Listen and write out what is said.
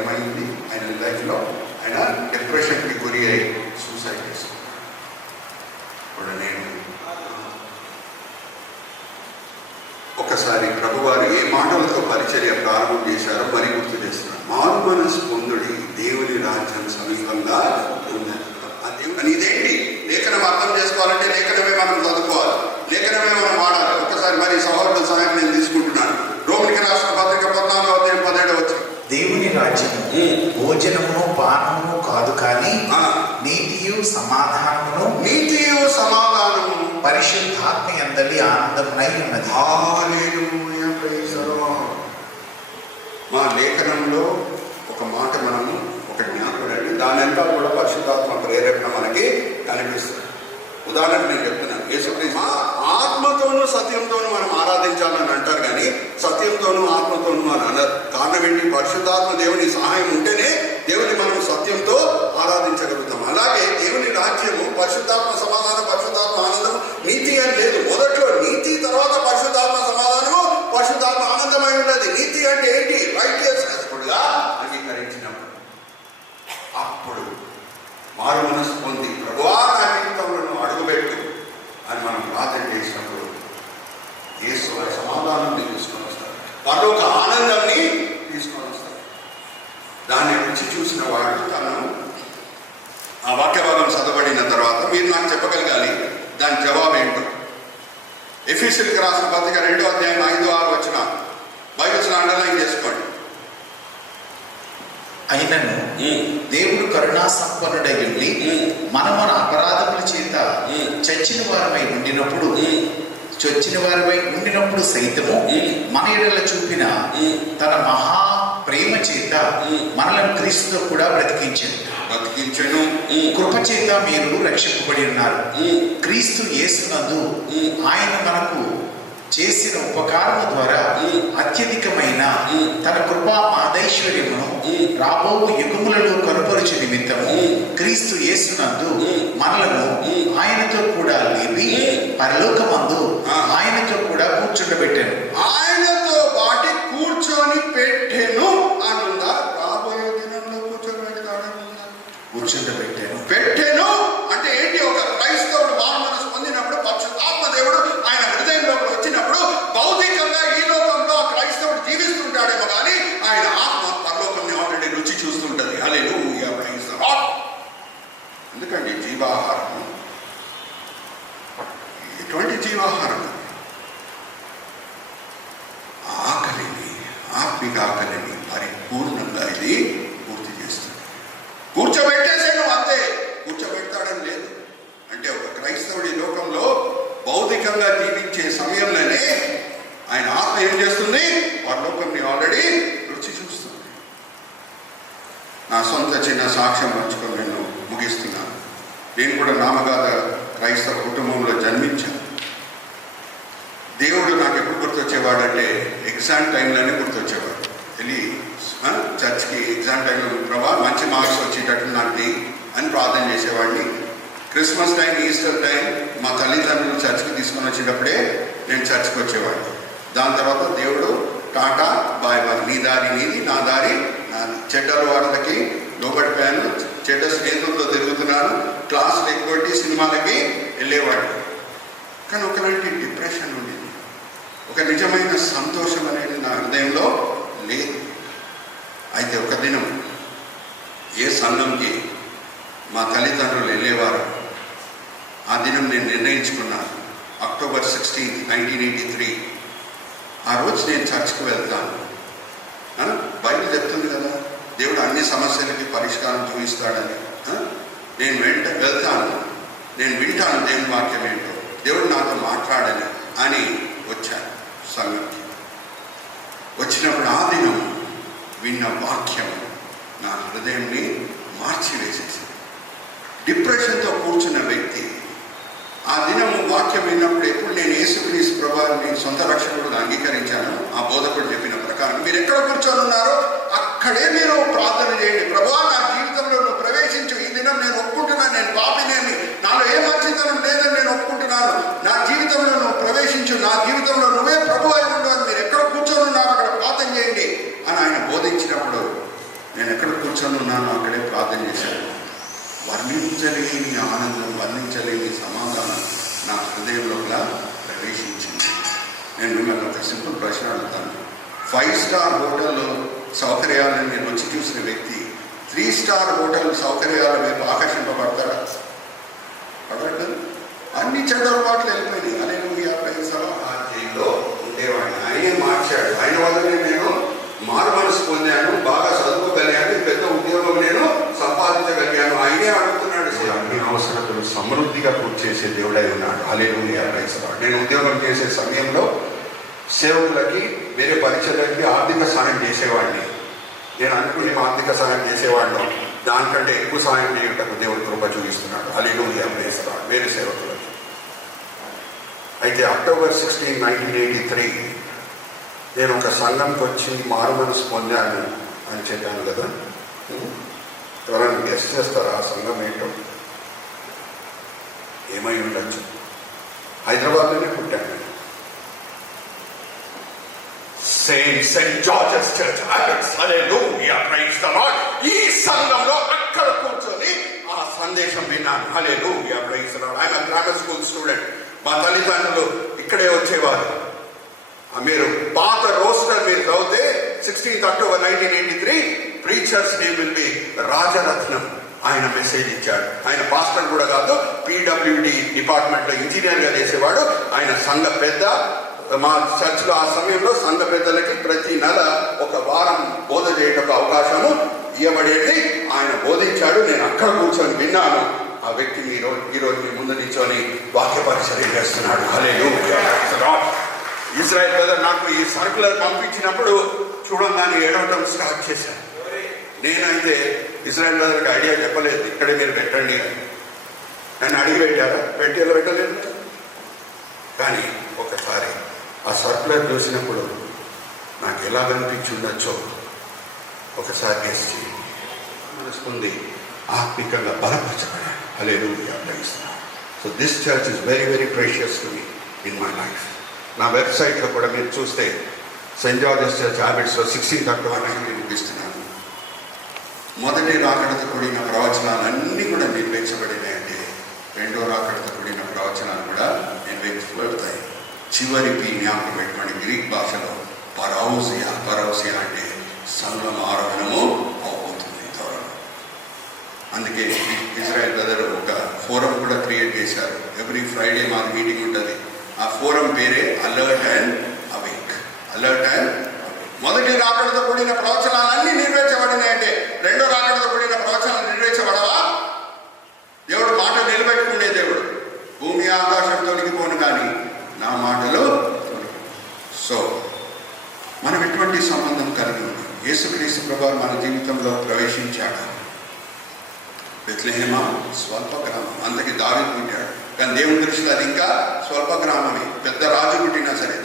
ఏమైంది ఆయన లైఫ్లో? ఆయన డిప్రెషన్కి గురి అయి సూసైడ్ చేసుకున్నాడు. ఇప్పుడు నేను ఒకసారి ప్రభువారు ఏ మాటలతో పరిచర్య ప్రారంభం చేశారో మరి గుర్తు చేస్తున్నాను. మారు మనసు పొందుడి, దేవుని రాజ్యం సమీపంగా ఉన్నది. ఇదేంటి లేఖనం అర్థం చేసుకోవాలంటే లేఖనమే మనం చదువుకోవాలి, లేఖనమే మనం వాడాలి. ఒకసారి మరి సహోదరుల సహాయం నేను తీసుకుంటున్నాను. రోమిలికి రాసిన పత్రిక 14:17 వచ్చి, దేవుని రాజ్యము భోజనమును పానమును కాదు కానీ నీతియు సమాధానమును పరిశుద్ధాత్మ యందలి ఆనందమునై ఉన్నది. మా లేఖనంలో ఒక మాట మనము ఒక జ్ఞాపకం, దాని అంతా కూడా పరిశుద్ధాత్మ ప్రేరేపణ మనకి కనిపిస్తుంది. ఉదాహరణకు నేను చెప్తున్నాను, యేసుక్రీస్తు ఆత్మతోనూ సత్యంతోనూ మనం ఆరాధించాలని అంటారు, కానీ సత్యంతోనూ ఆత్మతోనూ అని అన్నారు. కారణం ఏంటి? పరిశుద్ధాత్మ దేవుని సహాయం ఉంటేనే దేవుని మనం సత్యంతో ఆరాధించగలుగుతాం. అలాగే దేవుని రాజ్యము పరిశుద్ధాత్మ సమాధానం, పరిశుద్ధాత్మ ఆనందం, నీతి అని లేదు. మొదట్లో నీతి, తర్వాత పరిశుద్ధాత్మ సమాధానము, పరిశుద్ధాత్మ ఆనందమై ఉన్నది. నీతి అంటే ఏంటి? రైటియస్నెస్ కూడా అంగీకరించినప్పుడు అప్పుడు మారు మనసు పొంది ప్రభువా నా జీవితంలో అడుగుపెట్టు అని మనం ప్రార్థన చేసినప్పుడు యేసు వారి సమాధానాన్ని తీసుకొని వస్తారు, వాళ్ళు ఒక ఆనందాన్ని తీసుకొని వస్తారు. దాన్ని రుచి చూసిన వాడు తను ఆ వాక్య భాగం చదవబడిన తర్వాత మీరు నాకు చెప్పగలగాలి దాని జవాబు ఏంటో. ఎఫెసీయులకు రాసిన పత్రిక 2:5-6 బైబిల్స్ అండర్లైన్ చేసుకోండి. అయినను దేవుడు కరుణా సంపన్నుడై ఉండి మన అపరాధముల చేత చచ్చిన వారమై ఉండినప్పుడు సైతము మన ఎడల చూపిన తన మహా ప్రేమ చేత మనలను క్రీస్తుతో కూడా బ్రతికించెను. కృప చేత మీరు రక్షింపబడి ఉన్నారు. క్రీస్తు యేసునందు ఆయన మనకు చేసిన ఉపకారము ద్వారా అత్యధికమైన తన కృపా మాధైశ్వర్యమును రాబో యుగములలో కనుపరుచు నిమిత్తము క్రీస్తు యేసునందు మనలను ఆయనతో కూడా లేపి పరలోకమందు ఆయనతో కూడా కూర్చుండబెట్టాను. ఆయనతో వాటి కూర్చొని పెట్టెను అనుందా? రాబోయే దినంలో కూర్చుండబెట్టాను. పెట్టెను అంటే ఏంటి? ఒక క్రైస్తవుడు మారు మనసు పొందినప్పుడు పరిశుద్ధాత్మ దేవుడు ఆయన హృదయంలోకి వచ్చినప్పుడు భౌతికంగా ఈ లోకంలో ఆ క్రైస్తవుడు జీవిస్తుంటాడేమో కానీ ఆయన ఆత్మ పరలోకంని ఆల్రెడీ రుచి చూస్తుంటది. హల్లెలూయా, ప్రైజ్ ది లార్డ్. ఎందుకంటే జీవాహారం ఎటువంటి జీవాహారం? ఆకలిని, ఆత్మిక ఆకలిని పరిపూర్ణంగా ఇది పూర్తి చేస్తుంది. కూర్చోబెట్టేసాను అంతే, కూర్చోబెడతాడని లేదు. అంటే ఒక క్రైస్తవుడి లోకంలో భౌతికంగా జీవించే సమయంలోనే ఆయన ఆత్మ ఏం చేస్తుంది? పరలోకంని ఆల్రెడీ రుచి చూస్తుంది. నా సొంత చిన్న సాక్ష్యం పంచుకొని నేను ముగిస్తున్నాను. నేను కూడా నామకాద క్రైస్తవ కుటుంబంలో జన్మించాను. దేవుడు నాకు ఎప్పుడు గుర్తొచ్చేవాడంటే ఎగ్జామ్ టైంలోనే గుర్తొచ్చేవాడు. వెళ్ళి చర్చ్కి ఎగ్జామ్ టైంలో ప్రభా మంచి మార్క్స్ వచ్చేటట్లు నాకు అని ప్రార్థన చేసేవాడిని. క్రిస్మస్ టైం, ఈస్టర్ టైం మా తల్లిదండ్రులు చర్చ్కి తీసుకొని వచ్చేటప్పుడే నేను చర్చ్కి వచ్చేవాడిని. దాని తర్వాత దేవుడు టాటా బాయ్ బాయ్, నీ దారి నీది, నా దారి నాది. చెడ్డల వార్తకి లోబడిపోయాను, చెడ్డ స్నేహితులతో తిరుగుతున్నాను, క్లాసులు ఎక్కువ సినిమాలకి వెళ్ళేవాడు. కానీ ఒకలాంటి డిప్రెషన్ ఉండేది, ఒక నిజమైన సంతోషం అనేది నా హృదయంలో లేదు. అయితే ఒక దినం ఏ సంఘంకి మా తల్లిదండ్రులు వెళ్ళేవారు. ఆ దినం నేను నిర్ణయించుకున్నాను, అక్టోబర్ 16, 1983 ఆ రోజు నేను చర్చ్కి వెళ్తాను. బైబిల్ చెప్తుంది కదా దేవుడు అన్ని సమస్యలకి పరిష్కారం చూపిస్తాడని. నేను వెళ్తాను, నేను వింటాను దేవుని వాక్యం ఏంటో, దేవుడు నాతో మాట్లాడని అని వచ్చాను సంఘంకి. వచ్చినప్పుడు ఆ దినం విన్న వాక్యం నా హృదయాన్ని మార్చివేసేసింది. డిప్రెషన్తో కూర్చున్న వ్యక్తి ఆ దినము వాక్యం విన్నప్పుడు, ఎప్పుడు నేను యేసుక్రీస్తు ప్రభువుని సొంత రక్షకుడుగా అంగీకరించాను, ఆ బోధకుడు చెప్పిన ప్రకారం మీరు ఎక్కడ కూర్చొని ఉన్నారో అక్కడే మీరు ప్రార్థన చేయండి. ప్రభువా నా జీవితంలో నువ్వు ప్రవేశించు, ఈ దినం నేను ఒప్పుకుంటున్నాను, నేను పాపినేని, నాలో ఏ మంచితనం లేదని నేను ఒప్పుకుంటున్నాను, నా జీవితంలో నువ్వు ప్రవేశించు, నా జీవితంలో నువ్వే ప్రభు అయి ఉండు అని మీరు ఎక్కడ కూర్చొని ఉన్నారో అక్కడ ప్రార్థన చేయండి అని ఆయన బోధించినప్పుడు నేను కూర్చొని ఉన్నానో అక్కడే ప్రార్థన చేశాను. వర్ణించలేని ఆనందం, వర్ణించలేని సమాధానం నా హృదయంలోగా ప్రవేశించింది. నేను మిమ్మల్ని ఒక సింపుల్ ప్రశ్న అడుగుతాను. 5 స్టార్ హోటల్లో సౌకర్యాలను నేను వచ్చి చూసిన వ్యక్తి 3 స్టార్ హోటల్ సౌకర్యాల వైపు ఆకర్షింపబడతాడా? పడతాడు. అన్ని చెడ్డపాట్లు వెళ్ళిపోయినాయి. హల్లెలూయా, ప్రైజ్ ది లార్డ్. ఆ జైల్లో ఉండేవాడిని ఆయనే మార్చాడు. ఆయన వల్లనే నేను మారు మనసు పొందాను, బాగా చదువుకోగలిగాను, పెద్ద ఉద్యోగం నేను సంపాదించగలిగాను. ఆయనే అడుగుతున్నాడు, అన్ని అవసరతలు సమృద్ధిగా పూర్తి చేసే దేవుడై ఉన్నాడు. హల్లెలూయా, ప్రైజ్ ది లార్డ్. నేను ఉద్యోగం చేసే సమయంలో సేవకులకి, వేరే పరిచయాలకి ఆర్థిక సహాయం చేసేవాడిని. నేను అనుకుని ఆర్థిక సహాయం చేసేవాడిని దానికంటే ఎక్కువ సహాయం చేయటకు దేవుడు కృప చూపిస్తున్నాడు. హల్లెలూయా, ప్రైజ్ ది లార్డ్. వేరే సేవకులకి అయితే అక్టోబర్ 16, 1983 నేను ఒక సంఘంకి వచ్చి మారు మనసు పొందాను అని చెప్పాను కదా. ఎవరైనా గెస్ట్ చేస్తారా ఆ సంఘం ఏంటో? ఏమై ఉండొచ్చు? హైదరాబాద్లోనే పుట్టాను. Saint George's church. Hallelujah, praise the Lord. ఈ సంఘంలో అక్కడ కూర్చొని ఆ సందేశం విన్నాను. Hallelujah, praise the Lord. ఆయన గ్రామర్ స్కూల్ స్టూడెంట్. మా తల్లిదండ్రులు ఇక్కడే వచ్చేవారు. మీరు పాత రోస్టర్ మీరు చదివితే 16th October 1983 preachers day will be Rajaratnam ఆయన మెసేజ్ ఇచ్చాడు. ఆయన పాస్టర్ కూడా కాదు, PWD డిపార్ట్మెంట్లో ఇంజనీర్గా చేసేవాడు. ఆయన సంఘ పెద్ద. మా చర్చ్లో ఆ సమయంలో సంఘ పెద్దలకి ప్రతి నెల ఒక వారం బోధ చేయటకు అవకాశము ఇవ్వబడేది. ఆయన బోధించాడు. నేను అక్కడ కూర్చొని విన్నాను. ఆ వ్యక్తి ఈరోజు మీ ముందు నిల్చొని వాక్య పరిచర్య చేస్తున్నాడు. హల్లెలూయా. ఇజ్రాయెల్ బ్రదర్ నాకు ఈ సర్కులర్ పంపించినప్పుడు చూడంగానే ఏడవటం స్టార్ట్ చేశాను. నేనైతే ఇజ్రాయెల్ బ్రదర్కి ఐడియా చెప్పలేదు, ఇక్కడే మీరు పెట్టండి అని. నన్ను అడిగి పెట్టారా? పెట్టలేదు. కానీ ఒకసారి ఆ సర్కులర్ చూసినప్పుడు నాకు ఎలా కనిపించి ఉండొచ్చో ఒకసారి వేసి మనసుకుంది, ఆత్మికంగా బలపరచబడాను. Hallelujah, praise the Lord. So this church is very very precious to me in my life. నా వెబ్సైట్లో కూడా మీరు చూస్తే సెయింట్ జార్జెస్ చర్చ్ హ్యాబిట్స్లో 16th October 19 ఇస్తున్నాను. మొదటి రాకడతో కూడిన ప్రవచనాలన్నీ కూడా నిర్వహించబడినాయంటే రెండో రాకడతో కూడిన ప్రవచనాలు కూడా నిర్వహించబడతాయి. చివరికి జ్ఞాపకం పెట్టుకోండి, గ్రీక్ భాషలో పరౌసియా అంటే సంఘం ఆరోహణము అవబోతుంది త్వరలో. అందుకే ఇజ్రాయెల్ బ్రదర్ ఒక ఫోరం కూడా క్రియేట్ చేశారు. ఎవ్రీ ఫ్రైడే మాకు మీటింగ్ ఉంటుంది. ఆ ఫోరం పేరే అలర్ట్ అండ్ అవేక్. మొదటి రాకడతో కూడిన ప్రవచనాలన్నీ నిర్వహించబడినాయంటే రెండో రాకడతో కూడిన ప్రవచనాలు నిర్వహించబడవా? దేవుడు మాట నిలబెట్టుకునే దేవుడు. భూమి ఆకాశం తొలగిపోను కానీ నా మాటలో. సో మనం ఎటువంటి సంబంధం కలిగి ఉన్నాం? యేసుక్రీస్తు ప్రభువు మన జీవితంలో ప్రవేశించాడు. బెత్లెహేమ స్వల్ప గ్రామం, అందుకే దావీదు పుట్టాడు. కానీ దేవుని దృష్టిలో అది ఇంకా స్వల్ప గ్రామమే. పెద్ద రాజు పుట్టినా సరే